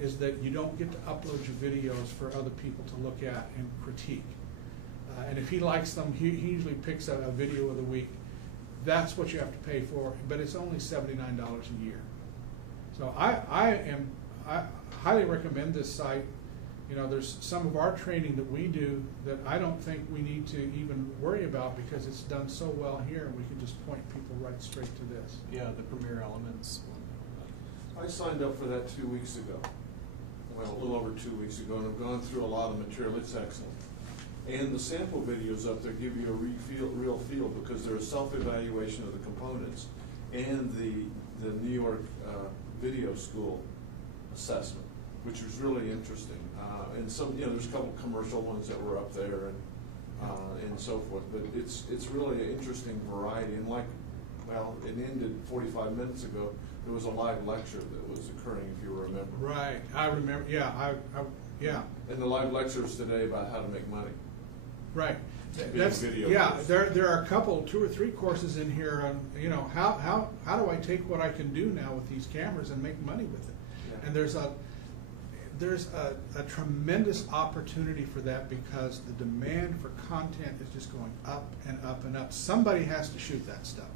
is that you don't get to upload your videos for other people to look at and critique. And if he likes them, he usually picks a video of the week. That's what you have to pay for, but it's only $79 a year. So I highly recommend this site. You know, there's some of our training that we do that I don't think we need to even worry about, because it's done so well here, and we can just point people right straight to this. Yeah, the Premiere Elements. I signed up for that 2 weeks ago. Well, a little over 2 weeks ago, and I've gone through a lot of material. It's excellent. And the sample videos up there give you a real feel, because they're a self-evaluation of the components and the New York Video School assessment, which was really interesting. And some, you know, there's a couple commercial ones that were up there, and so forth. But it's really an interesting variety. And like, well, it ended 45 minutes ago. There was a live lecture that was occurring, if you remember. Right, I remember. Yeah, yeah. And the live lecture is today about how to make money. Right. Video. Yeah. There are a couple, 2 or 3 courses in here on, you know, how do I take what I can do now with these cameras and make money with it? Yeah. And there's a tremendous opportunity for that, because the demand for content is just going up and up and up. Somebody has to shoot that stuff.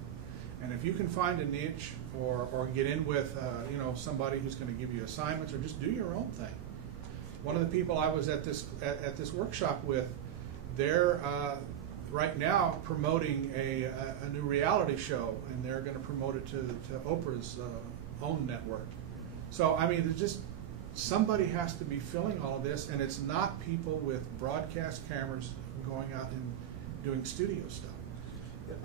And if you can find a niche, or get in with you know, somebody who's going to give you assignments, or just do your own thing. One of the people I was at this workshop with, they're right now promoting a new reality show, and they're going to promote it to Oprah's own network. So I mean, there's just, somebody has to be filling all of this, and it's not people with broadcast cameras going out and doing studio stuff.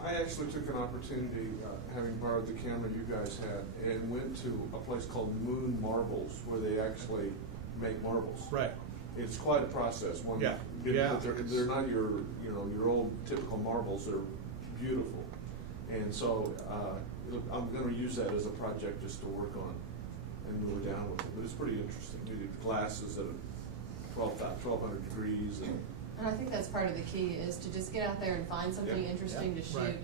I actually took an opportunity, having borrowed the camera you guys had, and went to a place called Moon Marbles, where they actually make marbles. Right. It's quite a process. Yeah. They're not your old typical marbles. They're beautiful, and so I'm going to use that as a project just to work on and move it down with it. But it's pretty interesting. We did glasses at 1,200 degrees. And I think that's part of the key, is to just get out there and find something interesting to shoot Right.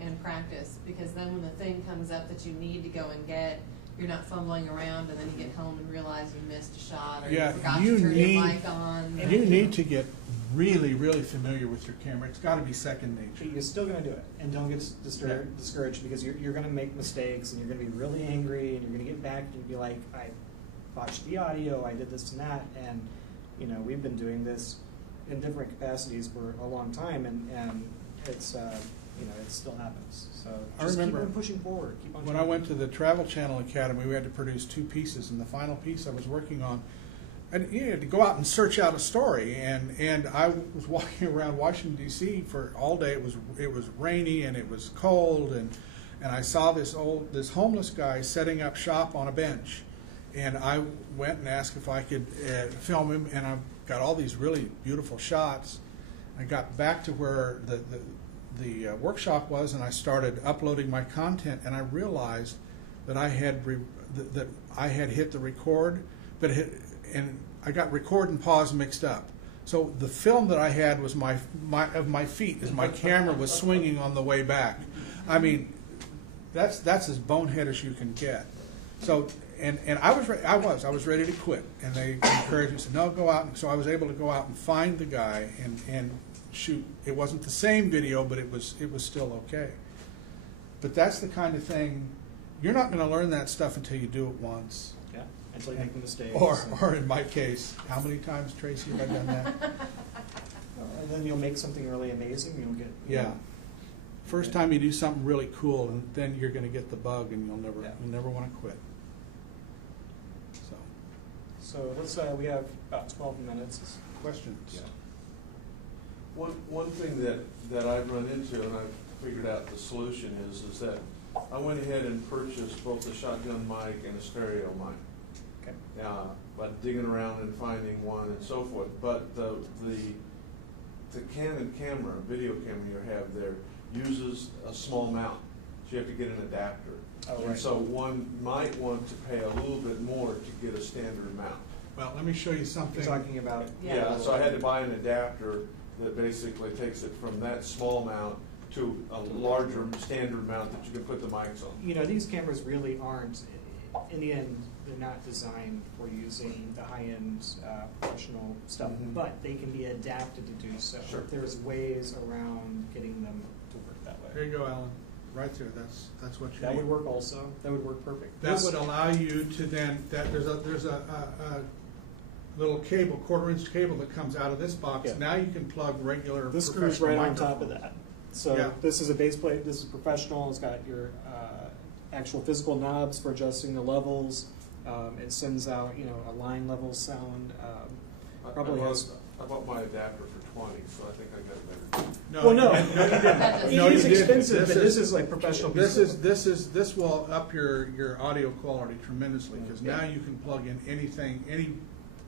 and practice, because then when the thing comes up that you need to go and get, you're not fumbling around, and then you get home and realize you missed a shot, or Yeah, you forgot you to turn need- your mic on. You need to get really, really familiar with your camera. It's got to be second nature. You're still going to do it, and don't get discouraged, because you're going to make mistakes, and you're going to be really angry, and you're going to get back and be like, I botched the audio, I did this and that, and you know, we've been doing this in different capacities for a long time, and it's you know, it still happens. So I just remember keep on pushing forward. Keep on when I went to the Travel Channel Academy, we had to produce 2 pieces, and the final piece I was working on, and you had to go out and search out a story, and I was walking around Washington D.C. for all day. It was rainy and it was cold, and I saw this homeless guy setting up shop on a bench, and I went and asked if I could film him, and I got all these really beautiful shots. I got back to where the workshop was, and I started uploading my content, and I realized that I had hit the record, but and I got record and pause mixed up. So the film that I had was of my feet as my camera was swinging on the way back. I mean, that's as bonehead as you can get. So and I was ready to quit, and they encouraged me, said, no, go out. And so I was able to go out and find the guy and shoot. It wasn't the same video, but it was still okay. But that's the kind of thing you're not going to learn that stuff until you do it once. Yeah, until you make the mistakes. Or in my case, how many times, Tracy, have I done that? And then you'll make something really amazing. You'll get Yeah. First time you do something really cool, and then you're going to get the bug, and you'll never want to quit. So, So let's we have about 12 minutes. questions? Yeah. One thing that I've run into, and I've figured out the solution is that I went ahead and purchased both a shotgun mic and a stereo mic. Okay. But digging around and finding one and so forth. But the Canon camera, video camera you have there, uses a small mount. So you have to get an adapter. Oh, And right. so one might want to pay a little bit more to get a standard mount. Well, let me show you something. You're talking about Yeah, so I had to buy an adapter that basically takes it from that small mount to a larger standard mount that you can put the mics on. You know, these cameras really aren't, in the end, they're not designed for using the high-end professional stuff, Mhm. but they can be adapted to do so. Sure. There's ways around getting them to work that There way. you go, Alan. Right there. That's what you That need. would work also. That would work perfect. That would allow you to then, there's a little cable, quarter-inch cable that comes out of this box. Yeah. Now you can plug regular This screws professional right on top of microphones. that. So Yeah. this is a base plate. This is professional. It's got your actual physical knobs for adjusting the levels. It sends out, you know, a line level sound. Probably has. I bought my adapter for 20, so I think I got it better. No, Well, no. you didn't. It is you didn't. expensive, but this is like professional. This will up your audio quality tremendously, because Yeah. now you can plug in anything, any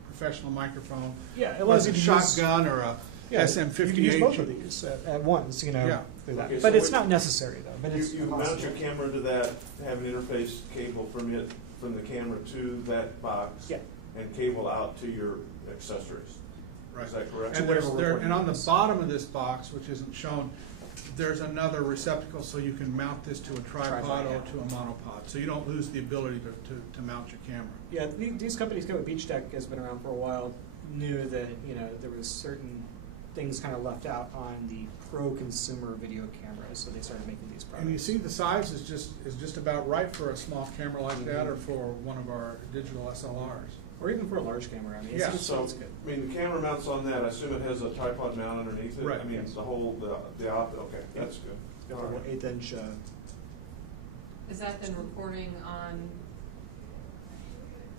professional microphone. Yeah, it allows you to use shotgun or a Yeah, SM58. You can use both of these at once, you know. Yeah. Through that. Okay, But so it's when- not necessary though. But it's You mount possible. your camera to that, have an interface cable from the camera to that box. Yeah. And cable out to your accessories. Right. Is that correct? And whatever and on the recording bottom of this box, which isn't shown, there's another receptacle, so you can mount this to a tripod Tripod, or yeah. to a monopod, so you don't lose the ability to mount your camera. Yeah, these companies, Beach Tech has been around for a while, knew that, you know, there was certain things kind of left out on the pro consumer video cameras, so they started making these products. And you see the size is just about right for a small camera like that, or for one of our digital SLRs. Or even for a large camera, I mean, Yeah, So, it's good. I mean, the camera mounts on that, I assume it has a tripod mount underneath it? Right. I mean, Yes. the whole, okay, that's good. Got All a right. 1/8" Is that then recording on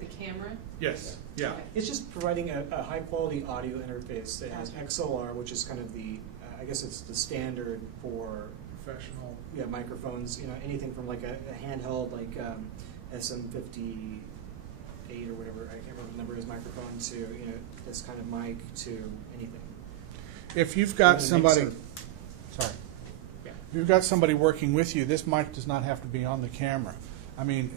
the camera? Yes, yeah. Okay. It's just providing a high quality audio interface that has Gotcha. XLR, which is kind of the, I guess it's the standard for Professional. microphones, you know, anything from like a handheld like SM58 or whatever, I can't remember the number of his microphone, to, you know, this kind of mic, to anything. If you've got Even a somebody, mixer. sorry. Yeah. If you've got somebody working with you, this mic does not have to be on the camera. I mean,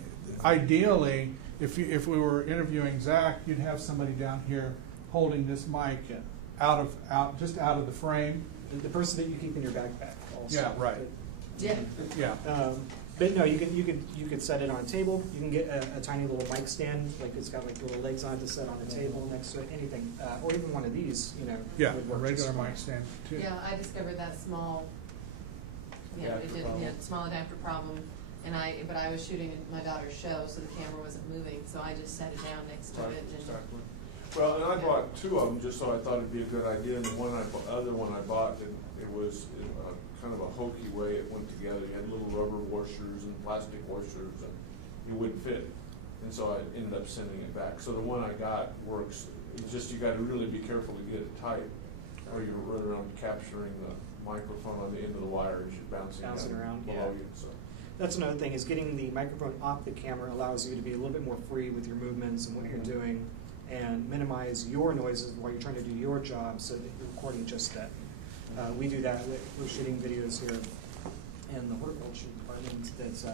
ideally, if we were interviewing Zach, you'd have somebody down here holding this mic Yeah. just out of the frame. The person that you keep in your backpack also. Yeah, right. Yeah. Yeah. But no, you could set it on a table. You can get a tiny little mic stand, like it's got like little legs on it to set on a table next to it. Anything, or even one of these, you know. Yeah, would a work regular just fine. mic stand too. Yeah, I discovered that small, Adapter problem. small adapter problem, but I was shooting my daughter's show, so the camera wasn't moving, so I just set it down next to Right, it. And exactly. Well, and I bought two of them just so I thought it'd be a good idea, and the other one I bought, it was kind of a hokey way it went together. You had little rubber washers and plastic washers, and it wouldn't fit. And so I ended up sending it back. So the one I got works. It's just you got to really be careful to get it tight, or you're running around capturing the microphone on the end of the wire as you're bouncing down around, below yeah. you. So. That's another thing, is getting the microphone off the camera allows you to be a little bit more free with your movements and what you're doing, and minimize your noises while you're trying to do your job, so that you're recording just that. We do that. We're shooting videos here in the horticulture department. That's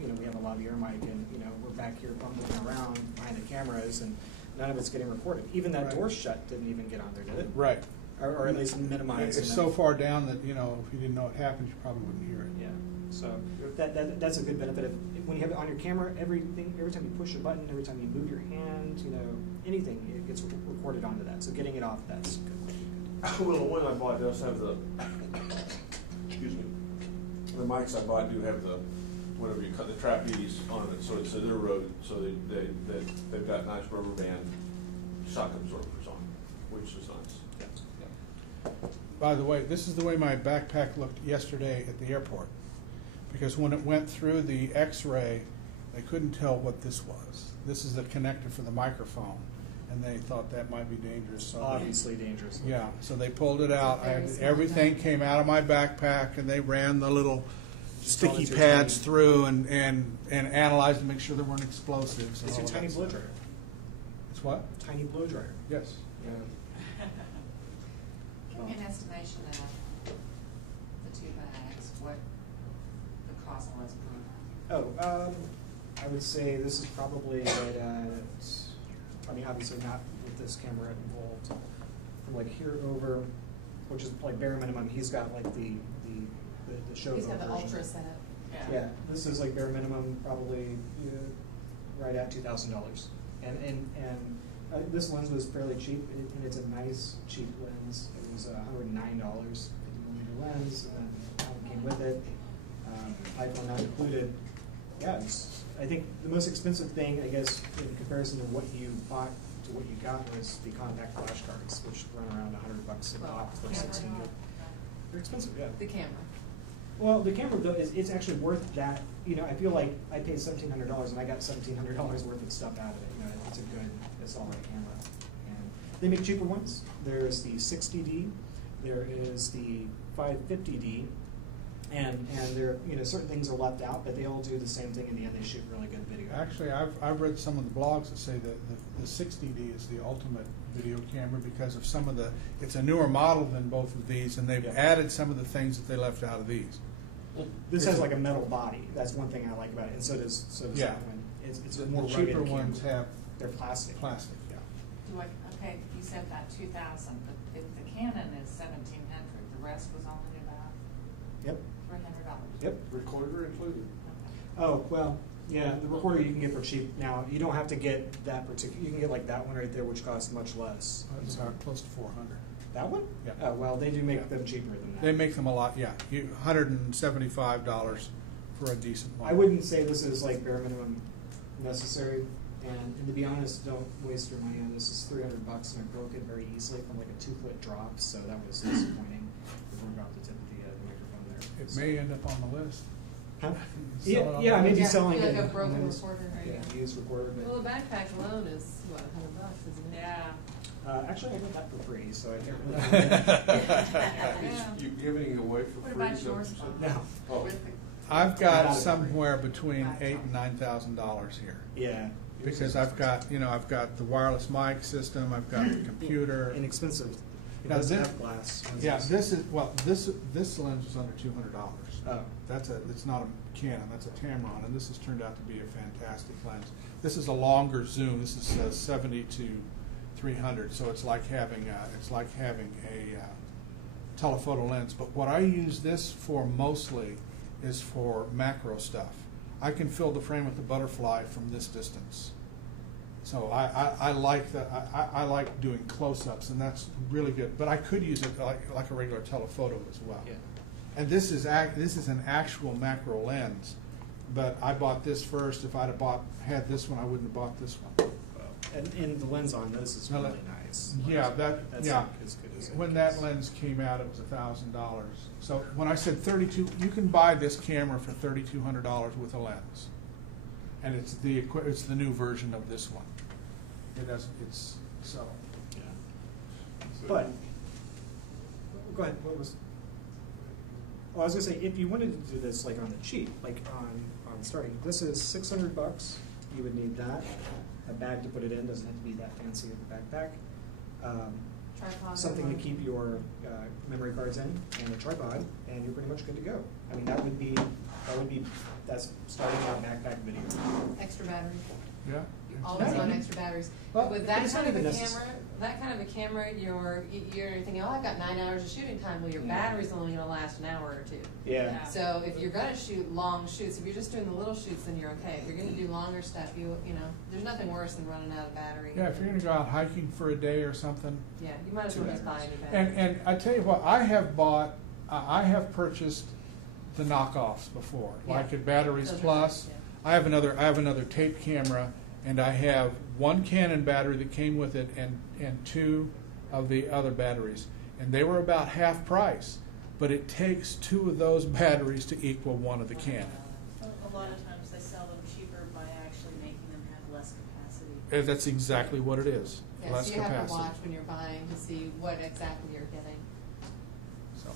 you know, we have a lavalier mic, and you know, we're back here bumbling around behind the cameras, and none of it's getting recorded. Even that Right. door shut didn't even get on there, did it? Right. Or at least minimize. It's so far down that, you know, if you didn't know it happened, you probably wouldn't hear it. Yeah. So that's a good benefit. When you have it on your camera, every time you push a button, every time you move your hand, you know, anything, it gets recorded onto that. So getting it off, that's good. Well, the one I bought does have the, excuse me, the mics I bought do have the whatever you cut the trapeze on it, so it's an road, so they've got nice rubber band shock absorbers on, which is nice. Yeah. By the way, this is the way my backpack looked yesterday at the airport. Because when it went through the X-ray, they couldn't tell what this was. This is the connector for the microphone, and they thought that might be dangerous. So Obviously dangerous. yeah, so they pulled it out. Very small Everything thing. came out of my backpack, and they ran the little sticky It's your pads tiny- through and analyzed to make sure there weren't explosives. and It's all your of tiny that blow stuff. dryer. It's what? Tiny blow dryer. Yes. Yeah. Give me an estimation of the two bags, what the cost was per. Oh, I would say this is probably right at, I mean, obviously not with this camera involved, from like here over, which is like bare minimum, he's got like the show He's got the version. ultra setup. Yeah, this is like bare minimum, probably right at $2,000. And this lens was fairly cheap, and it's a nice cheap lens. It was $109, 50mm lens, and then came with it, iPhone not included. Yeah, I think the most expensive thing, I guess, in comparison to what you bought to what you got was the compact flash cards, which run around $100 a pop for 16. They're expensive, yeah. The camera. Well, the camera though it's actually worth that. You know, I feel like I paid $1,700 and I got $1,700 worth of stuff out of it. You know, it's a good, solid camera. And they make cheaper ones. There's the 60D, there is the 550D, and there, you know, certain things are left out, but they all do the same thing in the end. They shoot really good video. Actually, I've read some of the blogs that say that the 60D is the ultimate video camera because of some of it's a newer model than both of these, and they've Yeah. added some of the things that they left out of these. This has like a metal body. That's one thing I like about it, and so does Yeah. that one. It's a The more rugged cheaper camera. ones have They're plastic. plastic, yeah. Do I, okay, you said that 2,000, but if the Canon is 1,700, the rest was only about Yep. $300. Yep. Recorder included. Oh, well, yeah, the recorder you can get for cheap. Now, you don't have to get that particular, you can get like that one right there, which costs much less. It's close to 400. That one? Yeah. Oh, well, they do make Yeah. them cheaper than that. They make them a lot, yeah. $175 for a decent one. I wouldn't say this is like bare minimum necessary. And to be honest, don't waste your money on this. It's $300 and I broke it very easily from like a 2-foot drop, so that was disappointing. It broke off the tip of the microphone there. It may end up on the list. Huh? Sell it on Yeah, I the may be Yeah, selling like it. a broken used- recorder, right? Yeah, used recorder. but- Well, the backpack alone is, what, $100, isn't it? Yeah. Actually, I got that for free, so I can't really. Yeah. You giving it away for What free? about is that yours? what you said? No. Oh. With the- I've Not got a- somewhere between $8,000 and $9,000 here. Yeah. Because I've got the wireless mic system, I've got the computer. Inexpensive. It Now, doesn't this- have glass. Yeah, this lens is under $200. Oh. It's not a Canon, that's a Tamron, and this has turned out to be a fantastic lens. This is a longer zoom. This is 70 to 300, so it's like having a telephoto lens. But what I use this for mostly is for macro stuff. I can fill the frame with a butterfly from this distance. So I like that. I like doing close-ups, and that's really good. But I could use it like a regular telephoto as well. Yeah. And this is an actual macro lens, but I bought this first. If I'd have had this one, I wouldn't have bought this one. And the lens on this is Now, really nice. Yeah, That's yeah. like as good as it When gets. that lens came out, it was $1,000. So when I said 32, you can buy this camera for $3,200 with a lens, and it's the new version of this one. It doesn't. It's so. Yeah. But go ahead. What was? Well, I was gonna say if you wanted to do this like on the cheap, like on starting, this is $600. You would need that. A bag to put it in doesn't have to be that fancy of a backpack. Tripod. Something to keep your memory cards in, and a tripod, and you're pretty much good to go. I mean, that's starting our backpack video. Extra battery. Yeah. Always Yeah. on extra batteries. Well, With but that it's kind not of a even camera, you're thinking, oh, I've got 9 hours of shooting time. Well, your battery's only going to last an hour or two. Yeah. So if you're going to shoot long shoots, if you're just doing the little shoots, then you're okay. If you're going to do longer stuff, you know, there's nothing worse than running out of battery. Yeah, if you're going to go out hiking for a day or something. Yeah, you might as well just buy any battery. And I tell you what, I have purchased the knockoffs before, Yeah. like at Batteries Those are Plus. nice, I have another tape camera, and I have one Canon battery that came with it, and two of the other batteries, and they were about half price. But it takes two of those batteries to equal one of the Canon. A lot of times they sell them cheaper by actually making them have less capacity. That's exactly what it is. Yeah, Less so you have to capacity. watch when you're buying to see what exactly you're getting. So,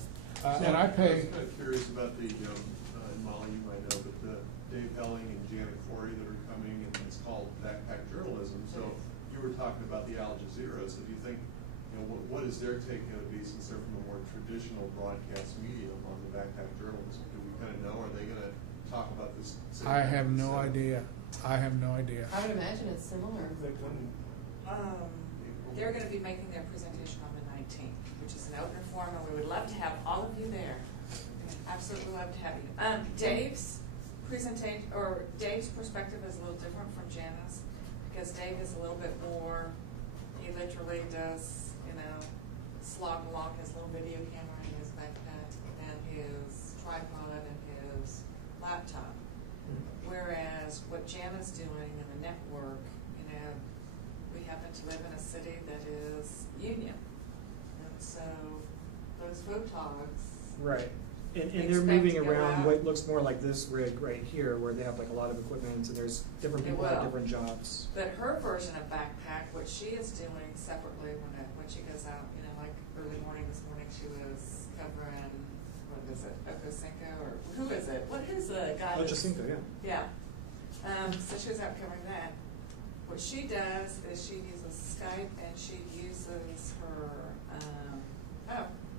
and I pay. I was kind of curious about the, and Molly, you might know, but the Dave Helling and Janet Corey that are coming, and it's called Backpack Journalism. So you were talking about the Al Jazeera. So do you think, what is their take going to be, since they're from a more traditional broadcast medium on the backpack journalism? Do we kind of know? Are they going to talk about this? I have no idea. I have no idea. I would imagine it's similar. They're going to be making their presentation on the 19th, which is an open forum, and we would love to have all of you there. We'd absolutely love to have you. Dave's presentation, or Dave's perspective is a little different from Jana's, because Dave is a little bit more, he literally does, slog along his little video camera and his backpack and his tripod and his laptop. Whereas what Jana's doing in the network, we happen to live in a city that is union. And so those photogs. Right. And Expect they're moving to go around out. what looks more like this rig right here, where they have like a lot of equipment, and there's different They people have will. different jobs. But her version of backpack, what she is doing separately when she goes out, like early morning this morning, she was covering, what is it, Okosinko, or who is it? What is the guy? Ochocinco, yeah. Yeah. So she was out covering that. What she does is she uses Skype, and she uses her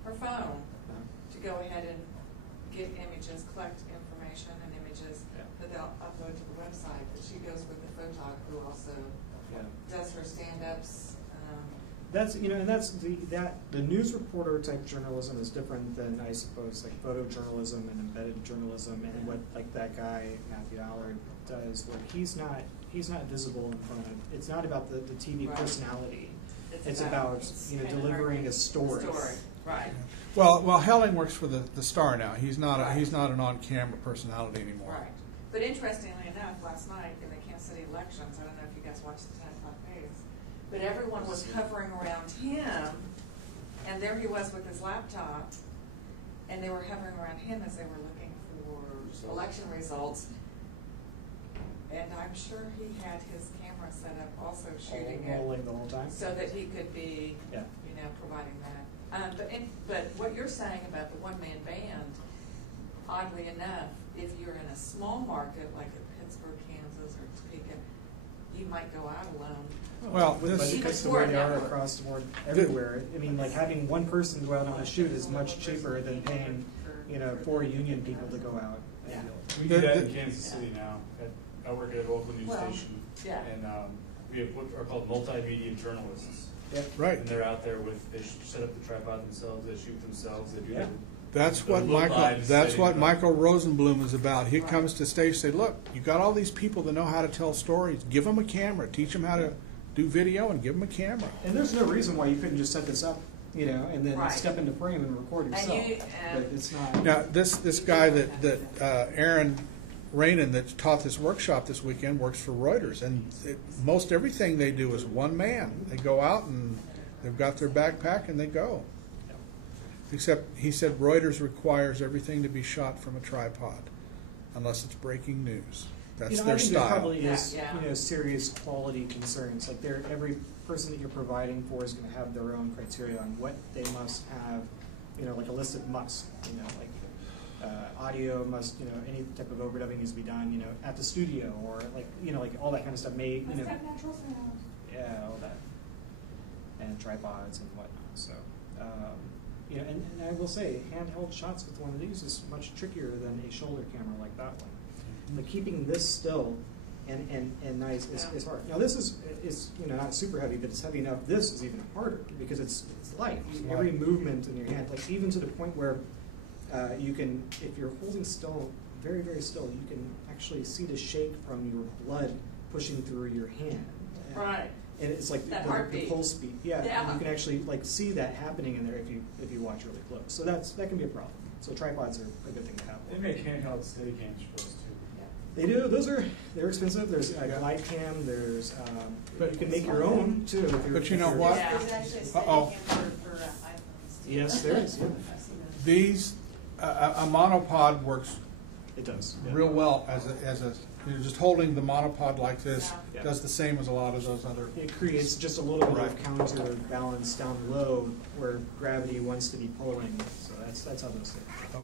her phone to go ahead and get images, collect information and images that they'll upload to the website. But she goes with the photog, who also does her stand-ups. That's and that's the news reporter type journalism is different than, I suppose, like photojournalism and embedded journalism, and what like that guy Matthew Allard does, where he's not visible in front of. It's not about the TV personality. It's about delivering a story. Right. Well, Helling works for the Star now. He's not an on-camera personality anymore. Right. But interestingly enough, last night in the Kansas City elections, I don't know if you guys watched the 10 o'clock news, but everyone was hovering around him, and there he was with his laptop, and they were hovering around him as they were looking for election results. And I'm sure he had his camera set up, also shooting rolling the whole time, so that he could be, providing that. But what you're saying about the one-man band, oddly enough, if you're in a small market like at Pittsburgh, Kansas, or Topeka, you might go out alone. Well, but this because the way they are across the board everywhere, I mean, like having one person go out on a shoot is much cheaper than paying, 4 union people to go out. Yeah. We do that in Kansas City now. I work at a local news station, yeah. and we have what are called multimedia journalists. Yeah. Right. And they're out there they set up the tripod themselves, they shoot themselves, they do that. That's what Michael Rosenblum is about. He comes to stage and say, look, you got all these people that know how to tell stories. Give them a camera. Teach them how to do video and give them a camera. And there's no reason why you couldn't just set this up, and then step into frame and record yourself. But it's not. Now, this guy that Aaron Rainin that taught this workshop this weekend works for Reuters, and most everything they do is one man. They go out and they've got their backpack and they go. Except he said Reuters requires everything to be shot from a tripod, unless it's breaking news. That's their I think style. There probably is serious quality concerns. Like every person that you're providing for is going to have their own criteria on what they must have. Like a list of musts. Like audio must. Any type of overdubbing needs to be done. At the studio or like all that kind of stuff. Must have natural sound. Yeah, all that, and tripods and whatnot. So. And I will say, handheld shots with one of these is much trickier than a shoulder camera like that one. But keeping this still and nice is hard. Now this is not super heavy, but it's heavy enough. This is even harder because it's light. Every movement in your hand, like even to the point where you can, if you're holding still, very very still, you can actually see the shake from your blood pushing through your hand. Right. And it's like the pulse speed, and you can actually see that happening in there if you watch really close. So that can be a problem. So tripods are a good thing to have. They make handheld steady cams for us too. They do. They're expensive. There's a glide cam. There's But- you can make your own too. If you're, But you know if you're- what? Yeah, there's actually a steady Uh-oh. cam for iPhones. Yes, there is. Yeah. These, a monopod works It does. Yeah. real well as a, you're just holding the monopod like this, Yeah. does the same as a lot of those other. It creates just a little bit of Right. counterbalance down low where gravity wants to be pulling. So that's how those things.